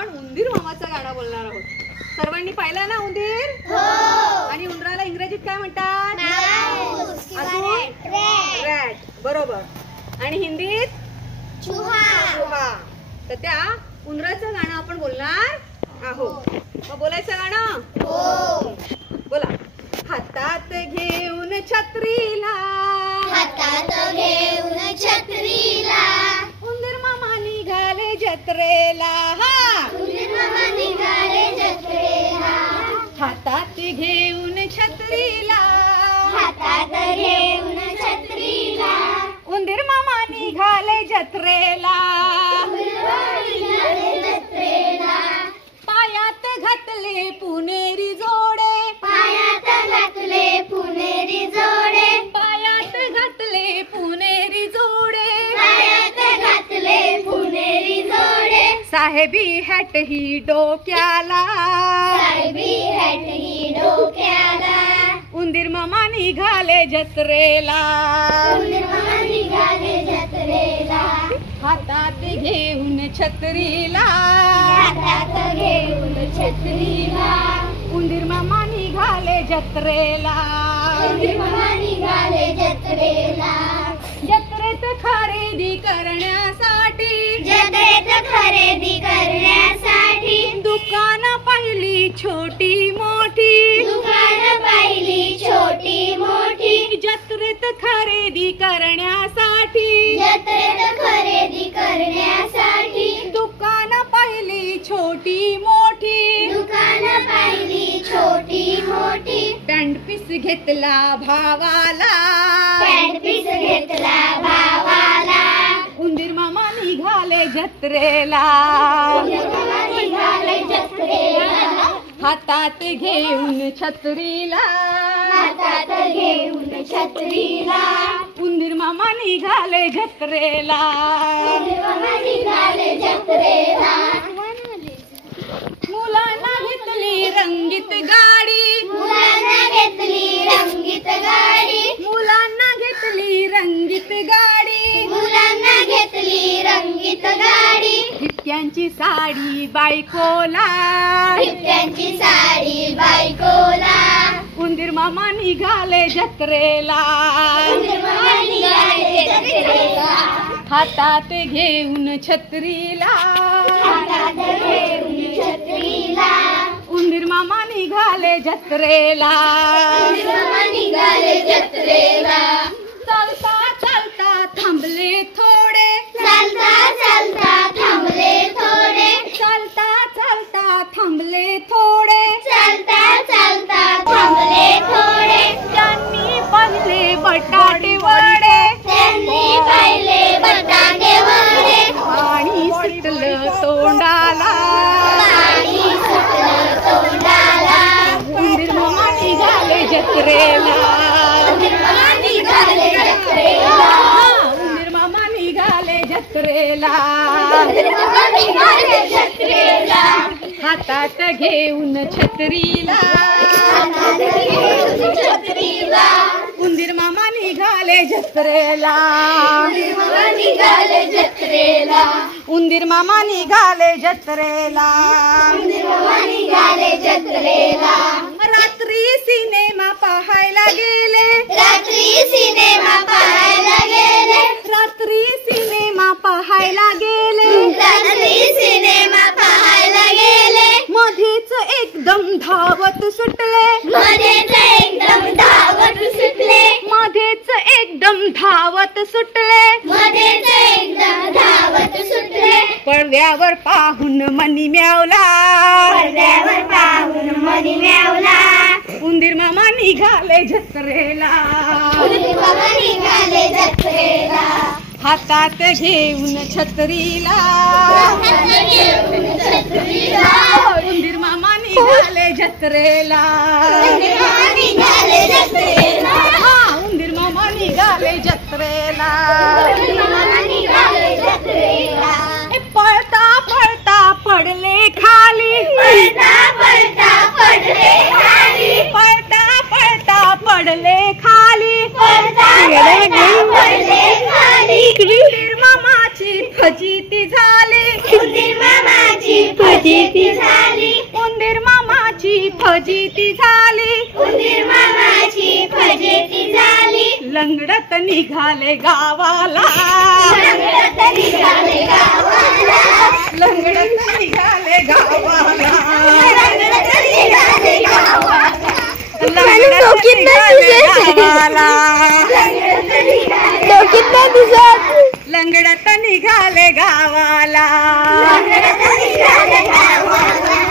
आपण उंदीर मामाचं गाणं बोलणार आहोत. सर्वांनी पाहिलं ना उंदीर? हो. आणि उंदराला इंग्रजीत काय म्हणतात? रॅट. बरोबर. आणि हिंदीत चुहा. तर त्या उंदराचं गाणं आपण बोलणार आहोत. मग बोलायचं गाणं? हो. बोला. हातात घेऊन छत्रीला, हातात घेऊन छत्रीला, उंदीर मामा निघाले जत्रेला. उंदीर मामा निघाले जत्रेला. हातात घेऊन छत्रीला, हातात घेऊन छत्रीला, उंदीर मामा निघाले जत्रेला. निघाले जत्रेला. पायात घातले पुणेरी जोडे, पायात घातले पुणेरी जोडे, पायात घातले पुणेरी जोडे, पायात घातले पुणेरी जोडे. साहेबी हॅट ही डोक्याला, साहेबी हॅट ही डोक्याला, उंदीर मामा निघाले जत्रेला. उंदीर मामा निघाले जत्रेला. हातात घेऊन छत्रीला, हातात घेऊन छत्रीला, उंदीर मामा निघाले जत्रेला. उंदीर मामा निघाले जत्रेला. जत्रेत खरेदी करण्यासाठी, जत्रेत खरेदी करण्यासाठी, दुकान पाहिली छोटी मोठी, दुकान पाहिली छोटी मोठी. जत्रेत खरेदी करण्यासाठी, जत्रेत खरेदी करण्यासाठी, दुकान पाहिली छोटी मोठी, दुकान पाहिली छोटी मोठी. पॅन्ट पीस घेतला भावाला, पॅन्ट पीस घेतला भावाला, उंदीर मामा निघाले जत्रेला. उंदीर मामा निघाले जत्रेला. हातात घेऊन छत्रीला, हातात घेऊन छत्रीला, उंदीर मामा निघाले जत्रेला. उंदीर मामा निघाले जत्रेला. मुलांना घेतली रंगीत गाडी, मुलांना घेतली रंगीत गाडी, मुलांना घेतली रंगीत गाडी, मुलांना घेतली रंगीत गाडी. ठिपक्यांची साडी बायकोला, ठिपक्यांची साडी बायकोला, उंदीर मामा निघाले जत्रेला. उंदीर मामा निघाले जत्रेला. हातात घेऊन छत्रीला, हातात घेऊन छत्रीला, उंदीर मामा निघाले जत्रेला. उंदीर मामा निघाले जत्रेला. चालता चालता थांबले थोडे, चालता चालता थांबले थोडे, चालता चालता थांबले थोडे, चालता चालता थांबले थोडे. त्यांनी पाहिले बटाटे वडे, त्यांनी पाहिले बटाटे वडे, पाणी सुटलं तोंडाला, पाणी सुटलं तोंडाला. उंदीर मामा निघाले जत्रेला. उंदीर मामा निघाले जत्रेला. उंदीर मामा निघाले जत्रेला. उंदीर मामा निघाले जत्रेला. हातात घेऊन छत्रीला, हातात घेऊन छत्रीला, उंदीर मामा निघाले जत्रेला. उंदीर मामा निघाले जत्रेला. उंदीर मामा निघाले जत्रेला. उंदीर मामा निघाले जत्रेला. रात्री सिनेमा पाहायला गेले, रात्री सिनेमा पाहायला गेले, रात्री सिनेमा पाहायला गेले, रात्री सिनेमा पाहायला गेले. मध्येच एकदम धावत सुटले, मध्येच एकदम धावत सुटले, मध्येच एकदम धावत सुटले. मध्येच एकदम धावत सुटले. पडद्यावर पाहून मनी म्यावला, पडद्यावर पाहून मनी म्यावला. उंदीर मामा निघाले जत्रेला. उंदीर मामा निघाले जत्रेला. हातात घेऊन छत्रीला, हातात घेऊन छत्रीला. उंदीर मामा निघाले जत्रेला. उंदीर मामा निघाले जत्रेला. उंदीर मामा निघाले जत्रेला. उंदीर मामा निघाले जत्रेला. पळता पळता पडले खाली, पळता पळता पडले खाली, पळता पळता पडले खाली, पळता पळता पडले खाली. उंदीर मामाची फजिती झाली, उंदीर मामा मामाची फजिती झाली. उंदीर मामाची फजिती झाली. उंदीर मामाची फजिती झाली. लंगडत निघाले गावाला. लंगडत निघाले गावाला. लंगडत निघाले गावाला. लंगडत निघाले गावाला. लंगडत निघाले गावाला. लंगडत निघाले गावाला. लंगडत निघाले गावाला.